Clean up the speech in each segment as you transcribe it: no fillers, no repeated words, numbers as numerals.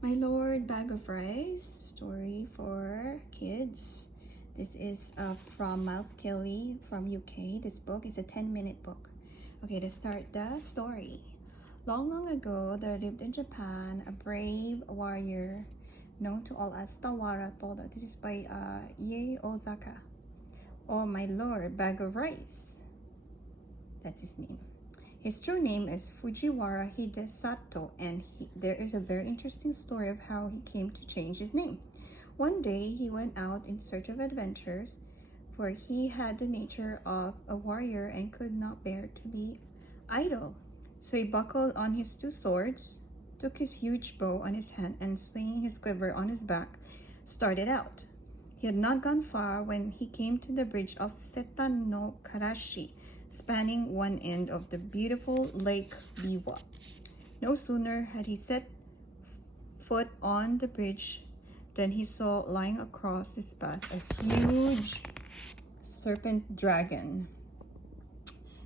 My Lord, Bag of Rice, story for kids. This is from Miles Kelly from UK. This book is a 10-minute book. Okay, to start the story. Long, long ago, there lived in Japan a brave warrior known to all as Tawara Toda. This is by Ie Ozaka. Oh, my Lord, Bag of Rice. That's his name. His true name is Fujiwara Hidesato, and there is a very interesting story of how he came to change his name. One day, he went out in search of adventures, for he had the nature of a warrior and could not bear to be idle. So he buckled on his two swords, took his huge bow on his hand, and slinging his quiver on his back, started out. He had not gone far when he came to the bridge of Setan no Karashi, spanning one end of the beautiful Lake Biwa. No sooner had he set foot on the bridge than he saw lying across his path a huge serpent dragon.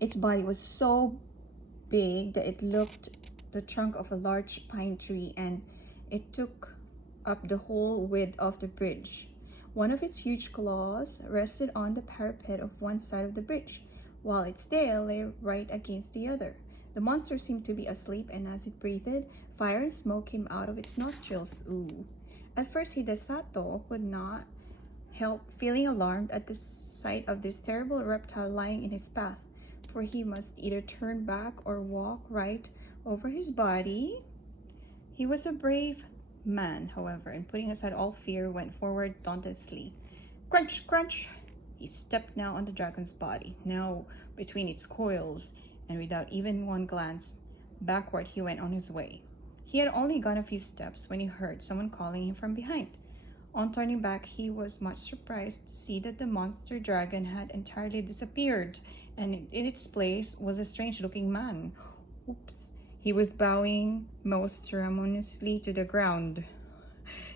Its body was so big that it looked the trunk of a large pine tree, and it took up the whole width of the bridge. One of its huge claws rested on the parapet of one side of the bridge, while its tail lay right against the other. The monster seemed to be asleep, and as it breathed, fire and smoke came out of its nostrils. Ooh. At first, Hidesato could not help feeling alarmed at the sight of this terrible reptile lying in his path, for he must either turn back or walk right over his body. He was a brave man, however, and putting aside all fear, went forward dauntlessly. Crunch, crunch! He stepped now on the dragon's body, now between its coils, and without even one glance backward, he went on his way. He had only gone a few steps when he heard someone calling him from behind. On turning back, he was much surprised to see that the monster dragon had entirely disappeared, and in its place was a strange-looking man. Oops. He was bowing most ceremoniously to the ground.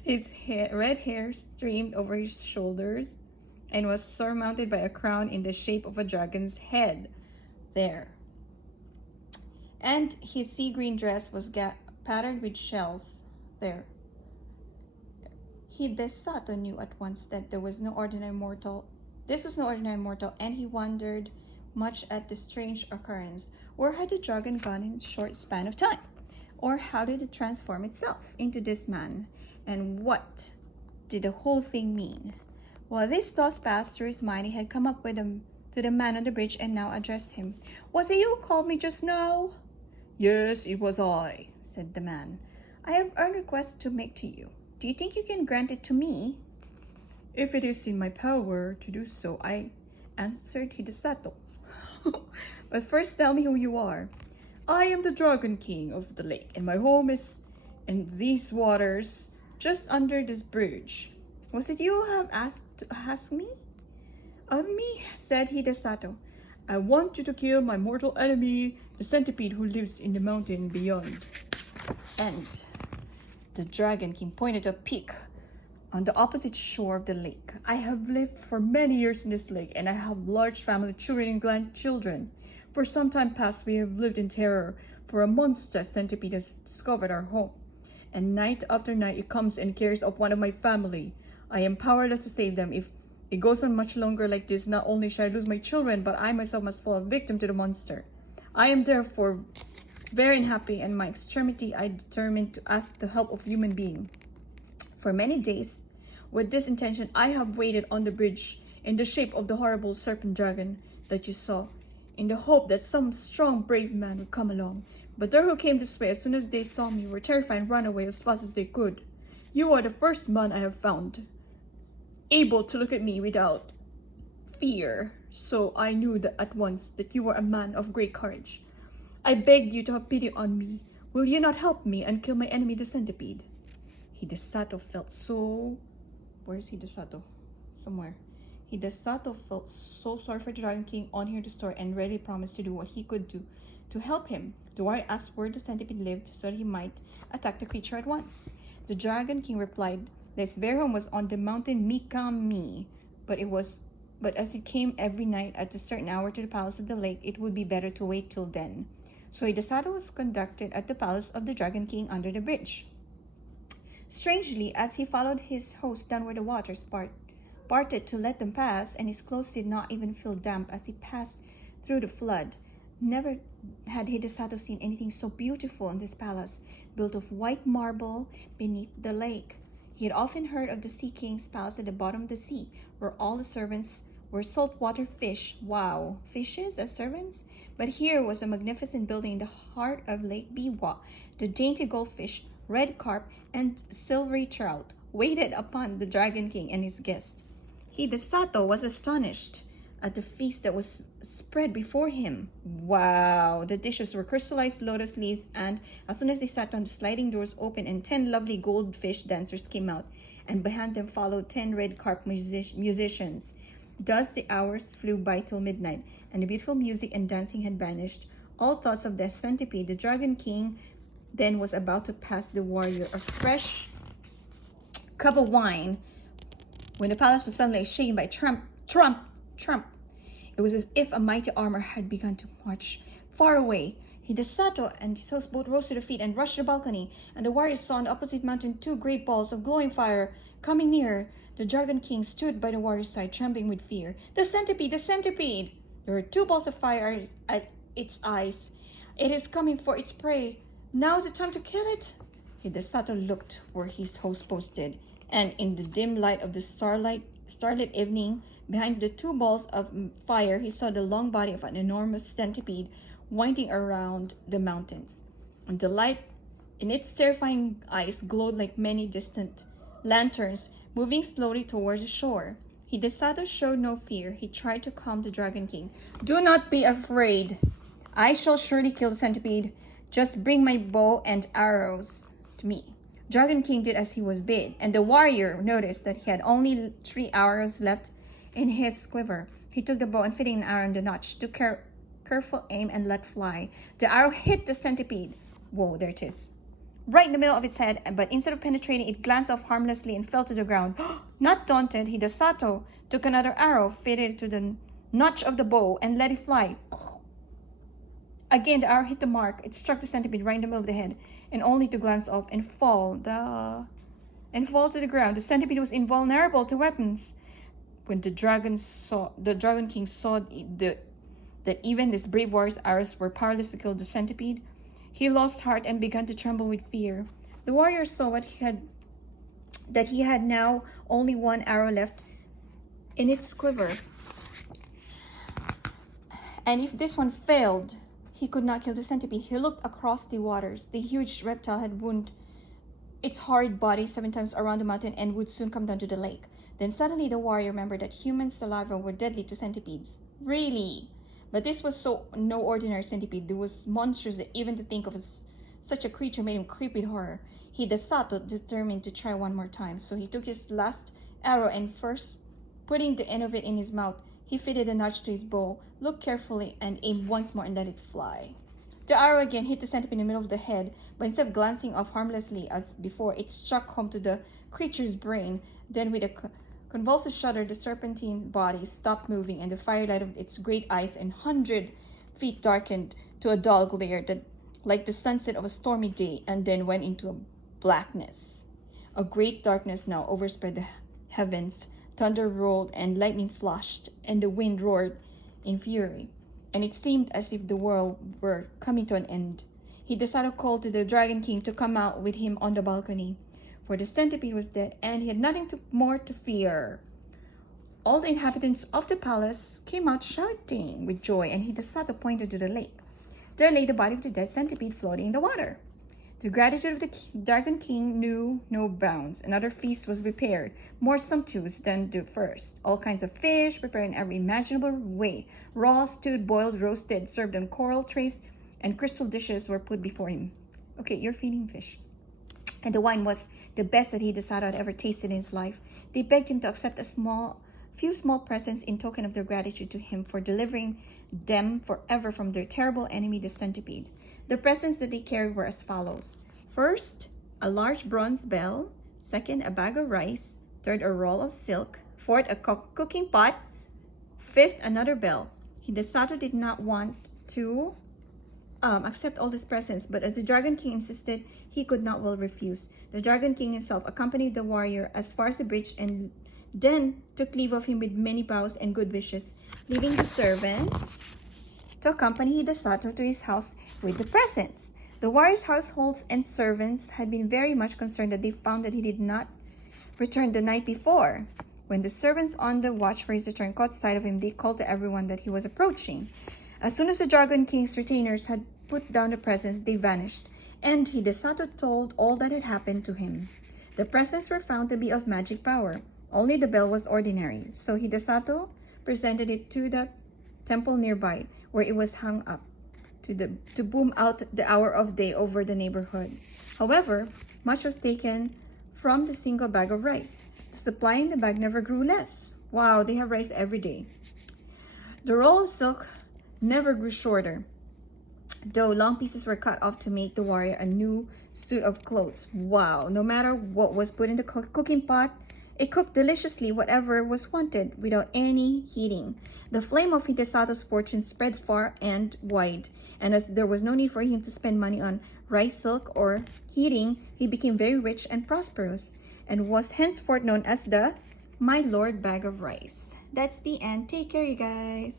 His red hair streamed over his shoulders and was surmounted by a crown in the shape of a dragon's head. There. And his sea-green dress was patterned with shells. There. Hidesato knew at once that this was no ordinary mortal, and he wondered much at the strange occurrence. Where had the dragon gone in a short span of time? Or how did it transform itself into this man? And what did the whole thing mean? While these thoughts passed through his mind, he had come up to the man on the bridge and now addressed him. Was it you who called me just now? Yes, it was I, said the man. I have a request to make to you. Do you think you can grant it to me? If it is in my power to do so, I answered Hidesato. But first tell me who you are. I am the Dragon King of the lake, and my home is in these waters, just under this bridge. Was it you who have asked to ask me? Of me, said Hidesato. I want you to kill my mortal enemy, the centipede who lives in the mountain beyond. And the Dragon King pointed to a peak on the opposite shore of the lake. I have lived for many years in this lake, and I have large family, children and grandchildren. For some time past, we have lived in terror, for a monster centipede has discovered our home. And night after night, it comes and carries off one of my family. I am powerless to save them. If it goes on much longer like this, not only shall I lose my children, but I myself must fall a victim to the monster. I am therefore very unhappy, and in my extremity, I determined to ask the help of human being. For many days, with this intention, I have waited on the bridge in the shape of the horrible serpent dragon that you saw, in the hope that some strong, brave man would come along. But those who came this way, as soon as they saw me, were terrified and ran away as fast as they could. You are the first man I have found able to look at me without fear, so I knew that at once that you were a man of great courage. I begged you to have pity on me. Will you not help me and kill my enemy, the centipede? Hidesato felt so... Where's Hidesato? Somewhere. Hidesato felt so sorry for the Dragon King on hearing the story and readily promised to do what he could do to help him. The warrior asked where the centipede lived so that he might attack the creature at once. The Dragon King replied that his very home was on the mountain Mikami, but as it came every night at a certain hour to the palace of the lake, it would be better to wait till then. So Hidesato was conducted at the palace of the Dragon King under the bridge. Strangely, as he followed his host down where the waters parted to let them pass, and his clothes did not even feel damp as he passed through the flood. Never had Hidesato seen anything so beautiful in this palace, built of white marble beneath the lake. He had often heard of the Sea King's palace at the bottom of the sea, where all the servants were saltwater fish. Wow, fishes as servants? But here was a magnificent building in the heart of Lake Biwa. The dainty goldfish, red carp, and silvery trout waited upon the Dragon King and his guests. Hidesato was astonished at the feast that was spread before him. Wow! The dishes were crystallized lotus leaves, and as soon as they sat down, the sliding doors opened and 10 lovely goldfish dancers came out, and behind them followed 10 red carp musicians. Thus the hours flew by till midnight, and the beautiful music and dancing had vanished. All thoughts of the centipede, the Dragon King then was about to pass the warrior a fresh cup of wine when the palace was suddenly shaken by trump. It was as if a mighty armor had begun to march far away. Hidesato and his host both rose to their feet and rushed to the balcony, and the warriors saw on the opposite mountain 2 great balls of glowing fire coming nearer. The Dragon King stood by the warrior's side, trembling with fear. The centipede! The centipede! There were 2 balls of fire at its eyes. It is coming for its prey. Now is the time to kill it. Hidesato looked where his host posted, and in the dim light of the starlit evening, behind the 2 balls of fire, he saw the long body of an enormous centipede winding around the mountains. And the light in its terrifying eyes glowed like many distant lanterns, moving slowly towards the shore. Hidesato showed no fear. He tried to calm the Dragon King. Do not be afraid. I shall surely kill the centipede. Just bring my bow and arrows to me. Dragon King did as he was bid, and the warrior noticed that he had only 3 arrows left in his quiver. He took the bow and fitting an arrow in the notch, took careful aim and let fly. The arrow hit the centipede. Whoa, there it is. Right in the middle of its head, but instead of penetrating, it glanced off harmlessly and fell to the ground. Not daunted, Hidesato took another arrow, fitted to the notch of the bow, and let it fly. Again, the arrow hit the mark. It struck the centipede right in the middle of the head, and only to glance off and fall to the ground. The centipede was invulnerable to weapons. When the Dragon King saw that even this brave warrior's arrows were powerless to kill the centipede, he lost heart and began to tremble with fear. The warrior saw that he had now only 1 arrow left in its quiver, and if this one failed, he could not kill the centipede. He looked across the waters. The huge reptile had wound its horrid body 7 times around the mountain and would soon come down to the lake. Then suddenly the warrior remembered that human saliva were deadly to centipedes. Really? But this was no ordinary centipede. It was monstrous that even to think of such a creature made him creep with horror. Hidesato determined to try one more time. So he took his last arrow and first, putting the end of it in his mouth, he fitted a notch to his bow, looked carefully, and aimed once more and let it fly. The arrow again hit the centipede in the middle of the head, but instead of glancing off harmlessly as before, it struck home to the creature's brain. Then with a convulsive shudder, the serpentine body stopped moving, and the firelight of its great eyes and 100 feet darkened to a dull glare that, like the sunset of a stormy day, and then went into a blackness. A great darkness now overspread the heavens. Thunder rolled and lightning flashed, and the wind roared in fury, and it seemed as if the world were coming to an end. Hidesato called to the Dragon King to come out with him on the balcony, for the centipede was dead, and he had nothing more to fear. All the inhabitants of the palace came out shouting with joy, and Hidesato pointed to the lake. There lay the body of the dead centipede floating in the water. The gratitude of the Dragon King knew no bounds. Another feast was prepared, more sumptuous than the first. All kinds of fish, prepared in every imaginable way. Raw, stewed, boiled, roasted, served on coral trays, and crystal dishes were put before him. Okay, you're feeding fish. And the wine was the best that Hidesato had ever tasted in his life. They begged him to accept few small presents in token of their gratitude to him for delivering them forever from their terrible enemy, the centipede. The presents that they carried were as follows. First, a large bronze bell. Second, a bag of rice. Third, a roll of silk. Fourth, a cooking pot. Fifth, another bell. Hidesato did not want to accept all these presents, but as the Dragon King insisted, he could not well refuse. The Dragon King himself accompanied the warrior as far as the bridge and then took leave of him with many bows and good wishes, leaving the servants to accompany Hidesato to his house with the presents. The warrior's households and servants had been very much concerned that they found that he did not return the night before. When the servants on the watch for his return caught sight of him, they called to everyone that he was approaching. As soon as the Dragon King's retainers had put down the presents, they vanished, and Hidesato told all that had happened to him. The presents were found to be of magic power. Only the bell was ordinary, so Hidesato presented it to the temple nearby, where it was hung up to boom out the hour of day over the neighborhood. However, much was taken from the single bag of rice. The supply in the bag never grew less. Wow, they have rice every day. The roll of silk never grew shorter, though long pieces were cut off to make the warrior a new suit of clothes. Wow, no matter what was put in the cooking pot, it cooked deliciously whatever was wanted without any heating. The flame of Hidesato's fortune spread far and wide, and as there was no need for him to spend money on rice silk or heating, he became very rich and prosperous, and was henceforth known as the My Lord Bag of Rice. That's the end. Take care, you guys.